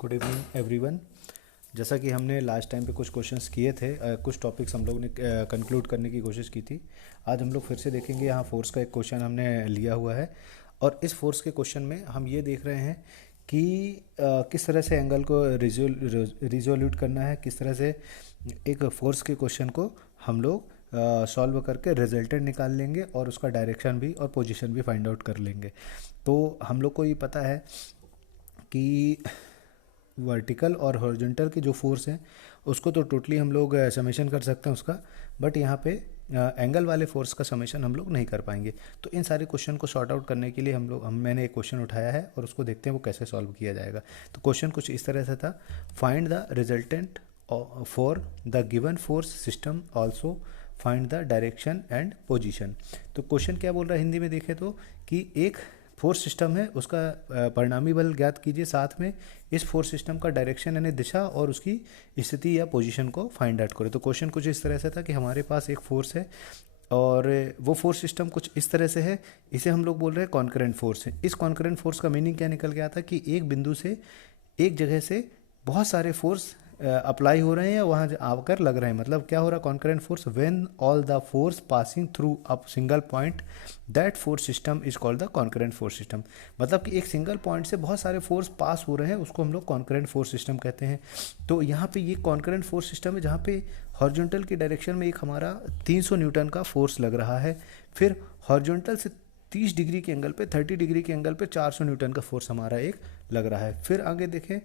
Good evening everyone. जैसा कि हमने लास्ट टाइम पे कुछ क्वेश्चंस किए थे, कुछ टॉपिक्स हम लोग ने कंक्लूड करने की कोशिश की थी। आज हम लोग फिर से देखेंगे। यहाँ फोर्स का एक क्वेश्चन हमने लिया हुआ है और इस फोर्स के क्वेश्चन में हम ये देख रहे हैं कि किस तरह से एंगल को रिजोल्यूट करना है, किस तरह से एक फोर्स के क्वेश्चन को हम लोग सॉल्व करके रिजल्टेंट निकाल लेंगे और उसका डायरेक्शन भी और पोजीशन भी फाइंड आउट कर लेंगे। तो हम लोग को ये पता है कि वर्टिकल और हॉरिजॉन्टल के जो फोर्स हैं उसको तो टोटली हम लोग समेशन कर सकते हैं उसका, बट यहाँ पे एंगल वाले फोर्स का समेशन हम लोग नहीं कर पाएंगे। तो इन सारे क्वेश्चन को सॉर्ट आउट करने के लिए मैंने एक क्वेश्चन उठाया है और उसको देखते हैं वो कैसे सॉल्व किया जाएगा। तो क्वेश्चन कुछ इस तरह से था, find the resultant for the given force system, also find the direction and position. तो क्वेश्चन क्या बोल रहा है हिंदी में देखें तो कि एक फोर्स सिस्टम है, उसका परिणामी बल ज्ञात कीजिए, साथ में इस फोर्स सिस्टम का डायरेक्शन यानी दिशा और उसकी स्थिति या पोजीशन को फाइंड आउट करें। तो क्वेश्चन कुछ इस तरह से था कि हमारे पास एक फोर्स है और वो फोर्स सिस्टम कुछ इस तरह से है, इसे हम लोग बोल रहे हैं कॉन्करेंट फोर्स है। इस कॉन्करेंट फोर्स का मीनिंग क्या निकल गया था कि एक बिंदु से, एक जगह से बहुत सारे फोर्स अप्लाई हो रहे हैं या वहाँ आकर लग रहे हैं। मतलब क्या हो रहा है, concurrent force when all the force passing through a single point that force system is called the concurrent force system. मतलब कि एक सिंगल पॉइंट से बहुत सारे फोर्स पास हो रहे हैं, उसको हम लोग कॉन्करेंट फोर्स सिस्टम कहते हैं। तो यहाँ पे ये कॉन्करेंट फोर्स सिस्टम है जहाँ पे हॉरिजॉन्टल की डायरेक्शन में एक हमारा 300 न्यूटन का फोर्स लग रहा है, फिर हॉरिजॉन्टल से 30 डिग्री के एंगल पे, 30 डिग्री के एंगल पे 400 न्यूटन का फोर्स हमारा एक लग रहा है। फिर आगे देखें,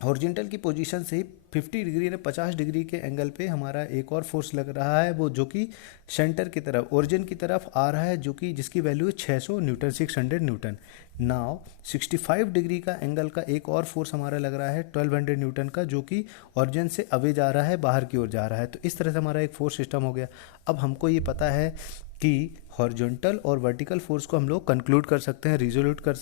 हॉरिजॉन्टल की पोजीशन से ही 50 डिग्री ने 50 डिग्री के एंगल पे हमारा एक और फोर्स लग रहा है, वो जो कि सेंटर की तरफ, ओरिजिन की तरफ आ रहा है, जो कि जिसकी वैल्यू है 600 न्यूटन, 600 न्यूटन। नाउ 65 डिग्री का एंगल का एक और फोर्स हमारा लग रहा है 1200 न्यूटन का, जो कि ओरिजिन से अवे जा रहा है, बाहर की ओर जा रहा है। तो इस तरह से हमारा एक फोर्स सिस्टम हो गया। अब हमको ये पता है कि हॉरिजॉन्टल और वर्टिकल फोर्स को हम लोग कंक्लूड कर सकते हैं, रिजोल्यूट कर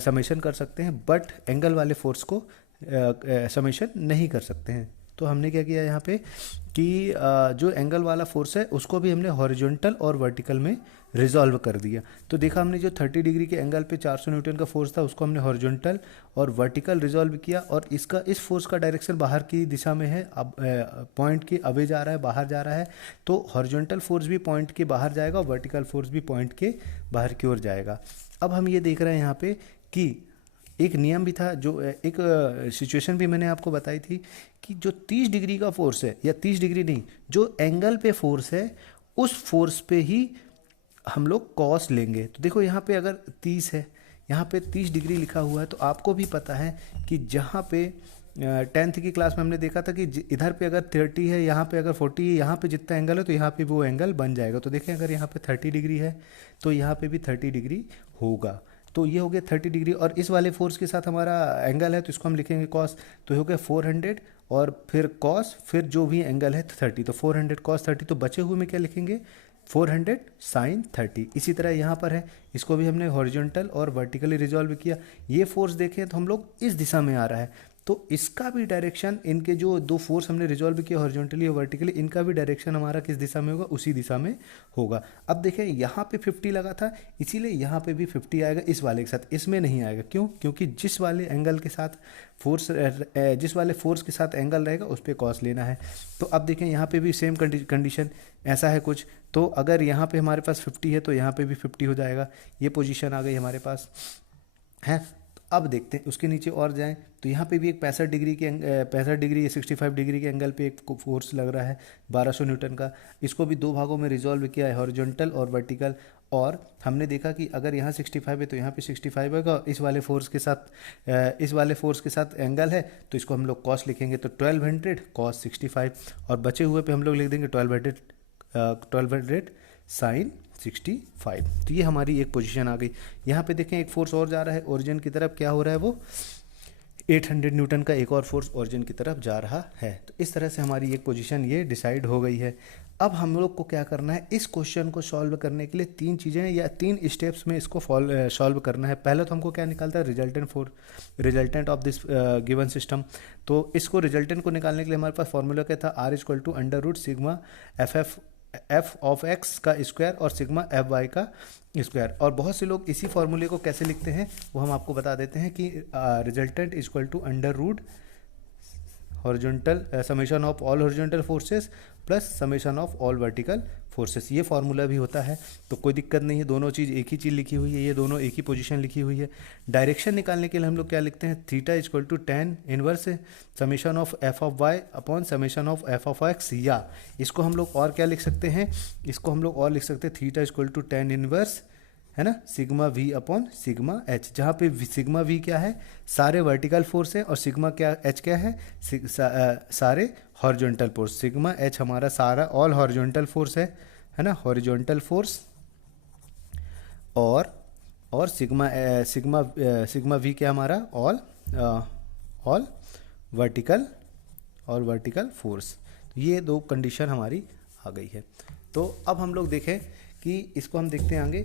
समेशन कर सकते हैं, बट एंगल वाले फोर्स को समेशन नहीं कर सकते हैं। तो हमने क्या किया यहाँ पे कि जो एंगल वाला फोर्स है उसको भी हमने हॉरिजॉन्टल और वर्टिकल में रिजॉल्व कर दिया। तो देखा हमने जो 30 डिग्री के एंगल पे 400 न्यूटन का फोर्स था उसको हमने हॉरिजॉन्टल और वर्टिकल रिजॉल्व किया, और इस फोर्स का डायरेक्शन बाहर की दिशा में है, अब पॉइंट के अवे जा रहा है, बाहर जा रहा है। तो हॉरिजॉन्टल फोर्स भी पॉइंट के बाहर जाएगा और वर्टिकल फोर्स भी पॉइंट के बाहर की ओर जाएगा। अब हम ये देख रहे हैं यहाँ पे कि एक नियम भी था, जो एक सिचुएशन भी मैंने आपको बताई थी कि जो 30 डिग्री का फोर्स है, या 30 डिग्री नहीं, जो एंगल पे फोर्स है उस फोर्स पे ही हम लोग कॉस लेंगे। तो देखो यहाँ पे अगर 30 है, यहाँ पे 30 डिग्री लिखा हुआ है, तो आपको भी पता है कि जहाँ पे 10th की क्लास में हमने देखा था कि इधर पे अगर 30 है, यहाँ पे अगर 40 है, यहाँ पे जितना एंगल है तो यहाँ पे भी वो एंगल बन जाएगा। तो देखें अगर यहाँ पे 30 डिग्री है तो यहाँ पे भी 30 डिग्री होगा। तो ये हो गया 30 डिग्री, और इस वाले फोर्स के साथ हमारा एंगल है तो इसको हम लिखेंगे कॉस। तो हो गया 400 और फिर कॉस, फिर जो भी एंगल है 30, तो 400 कॉस 30। तो बचे हुए में क्या लिखेंगे, 400 साइन 30। इसी तरह यहाँ पर है, इसको भी हमने हॉरिजॉन्टल और वर्टिकली रिजॉल्व किया। ये फोर्स देखें तो हम लोग इस दिशा में आ रहा है, तो इसका भी डायरेक्शन, इनके जो दो फोर्स हमने रिजॉल्व किया हॉरिजॉन्टली और वर्टिकली, इनका भी डायरेक्शन हमारा किस दिशा में होगा, उसी दिशा में होगा। अब देखें यहाँ पे 50 लगा था, इसीलिए यहाँ पे भी 50 आएगा इस वाले के साथ, इसमें नहीं आएगा। क्यों? क्योंकि जिस वाले एंगल के साथ फोर्स, जिस वाले फोर्स के साथ एंगल रहेगा उस पर कॉस लेना है। तो अब देखें यहाँ पे भी सेम कंडीशन ऐसा है कुछ। तो अगर यहाँ पे हमारे पास 50 है तो यहाँ पे भी 50 हो जाएगा। ये पोजीशन आ गई हमारे पास है। अब देखते हैं उसके नीचे और जाएं तो यहाँ पे भी एक 65 डिग्री के 65 डिग्री के एंगल पे एक फोर्स लग रहा है 1200 न्यूटन का। इसको भी दो भागों में रिजॉल्व किया है, हॉरिजॉन्टल और वर्टिकल। और हमने देखा कि अगर यहाँ 65 है तो यहाँ पे 65 होगा, और इस वाले फोर्स के साथ एंगल है तो इसको हम लोग कॉस लिखेंगे। तो 1200 कॉस 65, और बचे हुए पे हम लोग लिख देंगे 1200 साइन 65। तो ये हमारी एक पोजीशन आ गई। यहाँ पे देखें एक फोर्स और जा रहा है ओरिजिन की तरफ, क्या हो रहा है, वो 800 न्यूटन का एक और फोर्स ओरिजिन की तरफ जा रहा है। तो इस तरह से हमारी एक पोजीशन ये डिसाइड हो गई है। अब हम लोग को क्या करना है, इस क्वेश्चन को सॉल्व करने के लिए 3 चीज़ें या 3 स्टेप्स में इसको सॉल्व करना है। पहले तो हमको क्या निकालता है, resultant of this given system. तो इसको रिजल्टेंट को निकालने के लिए हमारे पास फॉर्मूला क्या था, R = √σ FF F of x का स्क्वायर और सिग्मा एफ वाई का स्क्वायर। और बहुत से लोग इसी फॉर्मूले को कैसे लिखते हैं वो हम आपको बता देते हैं कि resultant equal to under root horizontal summation of all horizontal forces plus summation of all vertical forces, ये फार्मूला भी होता है। तो कोई दिक्कत नहीं है, दोनों चीज़ एक ही चीज़ लिखी हुई है, ये दोनों एक ही पोजीशन लिखी हुई है। डायरेक्शन निकालने के लिए हम लोग क्या लिखते हैं, theta equal to tan inverse summation of F of Y upon summation of F of X, या इसको हम लोग और क्या लिख सकते हैं, इसको हम लोग और लिख सकते हैं theta equal to tan inverse, है ना, sigma V upon sigma H, जहाँ पे सिग्मा वी क्या है, सारे वर्टिकल फोर्स है, और सिग्मा क्या एच क्या है, सारे हॉरिजॉन्टल फोर्स। सिग्मा एच हमारा सारा ऑल हॉरिजॉन्टल फोर्स है ना, हॉरिजॉन्टल फोर्स, और सिग्मा वी क्या हमारा ऑल वर्टिकल फोर्स। तो ये दो कंडीशन हमारी आ गई है। तो अब हम लोग देखें कि इसको हम देखते हैं आगे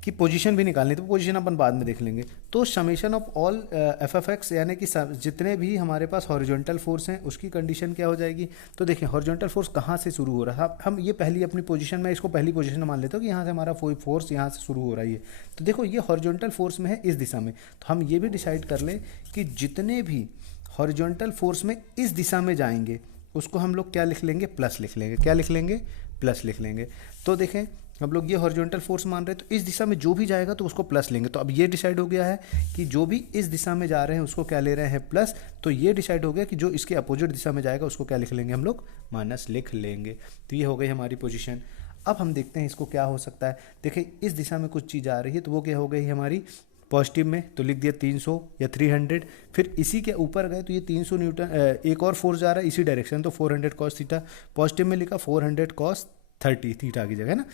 कि पोजीशन भी निकालनी, तो पोजीशन अपन बाद में देख लेंगे। तो summation of all F F x, यानी कि जितने भी हमारे पास हॉरिजॉन्टल फोर्स हैं उसकी कंडीशन क्या हो जाएगी। तो देखिए हॉरिजॉन्टल फोर्स कहाँ से शुरू हो रहा है, हम ये पहली अपनी पोजीशन में इसको पहली पोजीशन मान लेते हो कि यहाँ से हमारा कोई फोर्स यहाँ से शुरू हो रहा है। तो देखो ये हॉरिजॉन्टल फोर्स में है इस दिशा में, तो हम ये भी डिसाइड कर लें कि जितने भी हॉरिजॉन्टल फोर्स में इस दिशा में जाएंगे उसको हम लोग क्या लिख लेंगे, प्लस लिख लेंगे। क्या लिख लेंगे, प्लस लिख लेंगे। तो देखें हम लोग ये हॉरिजॉन्टल फोर्स मान रहे हैं, तो इस दिशा में जो भी जाएगा तो उसको प्लस लेंगे। तो अब ये डिसाइड हो गया है कि जो भी इस दिशा में जा रहे हैं उसको क्या ले रहे हैं, प्लस। तो ये डिसाइड हो गया कि जो इसके अपोजिट दिशा में जाएगा उसको क्या लिख लेंगे, हम लोग माइनस लिख लेंगे। तो ये हो गई हमारी पोजीशन। अब हम देखते हैं इसको क्या हो सकता है। देखिए इस दिशा में कुछ चीज़ आ रही है, तो वो क्या हो गई हमारी पॉजिटिव में, तो लिख दिया 300 या 300। फिर इसी के ऊपर गए तो ये 300 न्यूटन, एक और फोर्स जा रहा है इसी डायरेक्शन, तो 400 कॉस थीटा। पॉजिटिव में लिखा 400 कॉस 30 थीटा की जगह, है ना।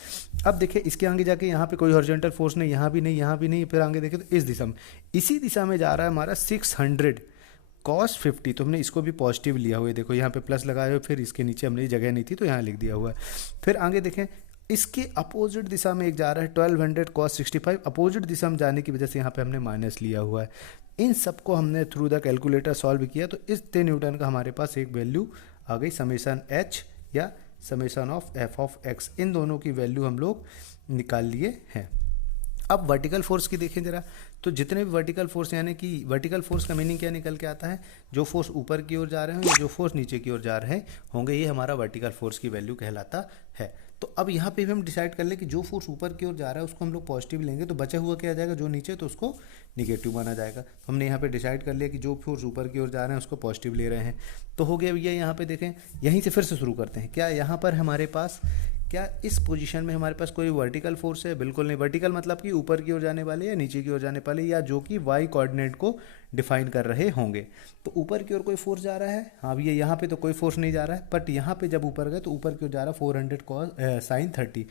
अब देखिए इसके आगे जाके यहाँ पे कोई हॉरिजॉन्टल फोर्स नहीं, यहाँ भी नहीं, यहाँ भी नहीं। फिर आगे देखें तो इस दिशा में, इसी दिशा में जा रहा है हमारा 600 कॉस 50। तो हमने इसको भी पॉजिटिव लिया हुआ है, देखो यहाँ पे प्लस लगाए हुए, फिर इसके नीचे हमने जगह नहीं थी तो यहाँ लिख दिया हुआ है। फिर आगे देखें इसके अपोजिट दिशा में एक जा रहा है 1200 कॉस 65। अपोजिट दिशा में जाने की वजह से यहाँ पे हमने माइनस लिया हुआ है। इन सबको हमने थ्रू द कैलकुलेटर सॉल्व किया, तो इस 10 न्यूटन का हमारे पास एक वैल्यू आ गई, समेशन एच या summation of F of X. इन दोनों की वैल्यू हम लोग निकाल लिए हैं। अब वर्टिकल फोर्स की देखें जरा, तो जितने भी वर्टिकल फोर्स, यानी कि वर्टिकल फोर्स का मीनिंग क्या निकल के आता है, जो फोर्स ऊपर की ओर जा रहे हैं या जो फोर्स नीचे की ओर जा रहे होंगे, ये हमारा वर्टिकल फोर्स की वैल्यू कहलाता है। तो अब यहाँ पे भी हम डिसाइड कर ले कि जो फोर्स ऊपर की ओर जा रहा है उसको हम लोग पॉजिटिव लेंगे, तो बचा हुआ क्या आ जाएगा, जो नीचे, तो उसको निगेटिव माना जाएगा। तो हमने यहाँ पे डिसाइड कर लिया कि जो फोर्स ऊपर की ओर जा रहे हैं उसको पॉजिटिव ले रहे हैं। तो हो गया भैया, यहाँ पे देखें, यहीं से फिर से शुरू करते हैं। क्या यहाँ पर हमारे पास, क्या इस पोजीशन में हमारे पास कोई वर्टिकल फोर्स है? बिल्कुल नहीं। वर्टिकल मतलब कि ऊपर की ओर जाने वाले या नीचे की ओर जाने वाले, या जो कि वाई कोऑर्डिनेट को डिफाइन कर रहे होंगे। तो ऊपर की ओर कोई फोर्स जा रहा है, हाँ भैया यहाँ पे तो कोई फोर्स नहीं जा रहा है, बट यहाँ पे जब ऊपर गए तो ऊपर की ओर जा रहा है 400 कॉस साइन 30,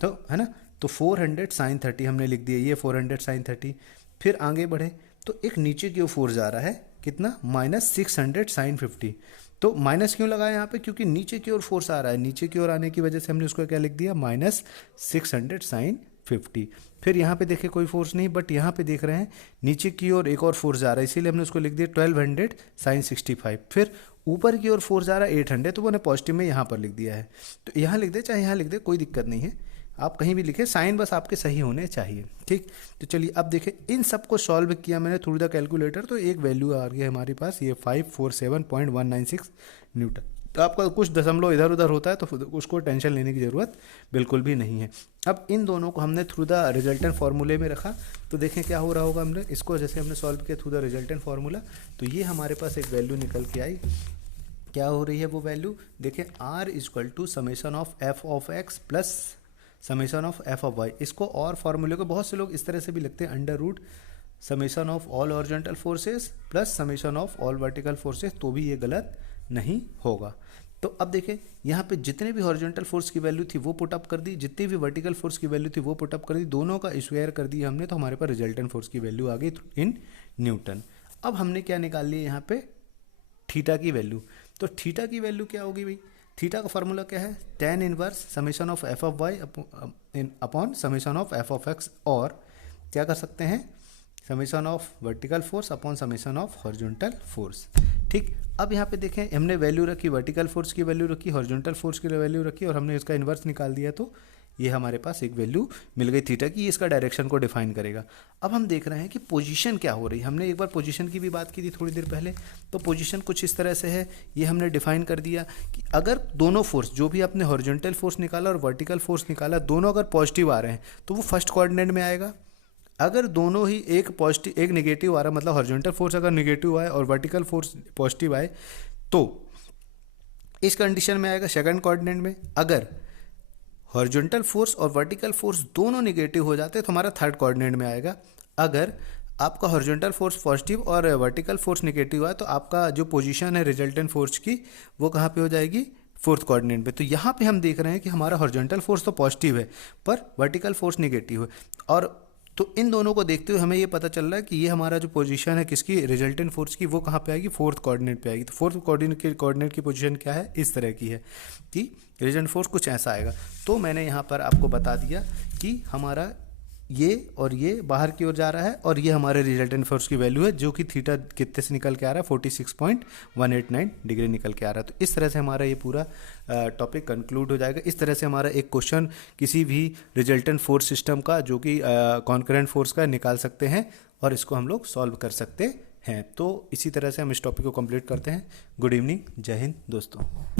तो है ना। तो 400 साइन 30 हमने लिख दिया, ये 400 साइन 30। फिर आगे बढ़े तो एक नीचे की ओर फोर्स जा रहा है, कितना, -600 साइन 50। तो माइनस क्यों लगा यहाँ पे, क्योंकि नीचे की ओर फोर्स आ रहा है, नीचे की ओर आने की वजह से हमने उसको क्या लिख दिया, -600 साइन 50। फिर यहाँ पे देखे कोई फोर्स नहीं, बट यहाँ पे देख रहे हैं नीचे की ओर एक और फोर्स जा रहा है, इसीलिए हमने उसको लिख दिया 1200 साइन 65। फिर ऊपर की ओर फोर्स जा रहा है 800, तो वो ने पॉजिटिव में यहाँ पर लिख दिया है। तो यहाँ लिख दे चाहे यहाँ लिख दे, कोई दिक्कत नहीं है, आप कहीं भी लिखें, साइन बस आपके सही होने चाहिए, ठीक। तो चलिए अब देखें, इन सबको सॉल्व किया मैंने थ्रू द कैलकुलेटर, तो एक वैल्यू आ गई हमारे पास, ये 547.196 न्यूटन। तो आपका कुछ दशमलव इधर उधर होता है तो उसको टेंशन लेने की ज़रूरत बिल्कुल भी नहीं है। अब इन दोनों को हमने थ्रू द रिजल्टेंट फार्मूले में रखा, तो देखें क्या हो रहा होगा। हमने इसको जैसे हमने सॉल्व किया थ्रू द रिजल्टेंट फार्मूला, तो ये हमारे पास एक वैल्यू निकल के आई। क्या हो रही है वो वैल्यू, देखें, R equal to summation of F of X plus summation of F of Y. इसको और फॉर्मूले को बहुत से लोग इस तरह से भी लिखते हैं, under root summation of all horizontal forces plus summation of all vertical forces, तो भी ये गलत नहीं होगा। तो अब देखें यहाँ पे जितने भी हॉरिजॉन्टल फोर्स की वैल्यू थी वो पुट अप कर दी, जितनी भी वर्टिकल फोर्स की वैल्यू थी वो पुट अप कर दी, दोनों का स्क्वायर कर दिया हमने, तो हमारे पास रिजल्टेंट फोर्स की वैल्यू आ गई इन न्यूटन। अब हमने क्या निकाल लिया यहाँ पे, थीटा की वैल्यू। तो थीटा की वैल्यू क्या होगी भाई, थीटा का फॉर्मूला क्या है, tan inverse summation of F of Y upon summation of F of X, और क्या कर सकते हैं, summation of vertical force upon summation of horizontal force, ठीक। ठीक, अब यहाँ पे देखें हमने वैल्यू रखी, वर्टिकल फोर्स की वैल्यू रखी, हॉरिजॉन्टल फोर्स की वैल्यू रखी और हमने इसका इन्वर्स निकाल दिया, तो ये हमारे पास एक वैल्यू मिल गई थीटा की, ये इसका डायरेक्शन को डिफाइन करेगा। अब हम देख रहे हैं कि पोजीशन क्या हो रही है। हमने एक बार पोजीशन की भी बात की थी थोड़ी देर पहले, तो पोजीशन कुछ इस तरह से है, ये हमने डिफाइन कर दिया कि अगर दोनों फोर्स, जो भी आपने हॉरिजॉन्टल फोर्स निकाला और वर्टिकल फोर्स निकाला, दोनों अगर पॉजिटिव आ रहे हैं तो वो फर्स्ट कोऑर्डिनेट में आएगा। अगर दोनों ही एक पॉजिटिव एक नेगेटिव आ रहा है, मतलब हॉरिजॉन्टल फोर्स अगर नेगेटिव आए और वर्टिकल फोर्स पॉजिटिव आए, तो इस कंडीशन में आएगा सेकंड कोऑर्डिनेट में। अगर हॉरिजॉन्टल फोर्स और वर्टिकल फोर्स दोनों नेगेटिव हो जाते हैं तो हमारा थर्ड कोऑर्डिनेट में आएगा। अगर आपका हॉरिजॉन्टल फोर्स पॉजिटिव और वर्टिकल फोर्स नेगेटिव है तो आपका जो पोजीशन है रिजल्टेंट फोर्स की, वो कहाँ पे हो जाएगी, फोर्थ कोऑर्डिनेट पे। तो यहाँ पे हम देख रहे हैं कि हमारा हॉरिजॉन्टल फोर्स तो पॉजिटिव है पर वर्टिकल फोर्स नेगेटिव है, और तो इन दोनों को देखते हुए हमें ये पता चल रहा है कि ये हमारा जो पोजीशन है किसकी, रिजल्टेंट फोर्स की, वो कहाँ पे आएगी, फोर्थ कोऑर्डिनेट पे आएगी। तो फोर्थ कोऑर्डिनेट की पोजीशन क्या है, इस तरह की है कि रिजल्टेंट फोर्स कुछ ऐसा आएगा। तो मैंने यहाँ पर आपको बता दिया कि हमारा ये और ये बाहर की ओर जा रहा है और ये हमारे रिजल्टेंट फोर्स की वैल्यू है, जो कि थीटा कितने से निकल के आ रहा है, 46.189 डिग्री निकल के आ रहा है। तो इस तरह से हमारा ये पूरा टॉपिक कंक्लूड हो जाएगा। इस तरह से हमारा एक क्वेश्चन किसी भी रिजल्टेंट फोर्स सिस्टम का, जो कि कॉन्करेंट फोर्स का, निकाल सकते हैं और इसको हम लोग सॉल्व कर सकते हैं। तो इसी तरह से हम इस टॉपिक को कंप्लीट करते हैं। गुड इवनिंग, जय हिंद दोस्तों।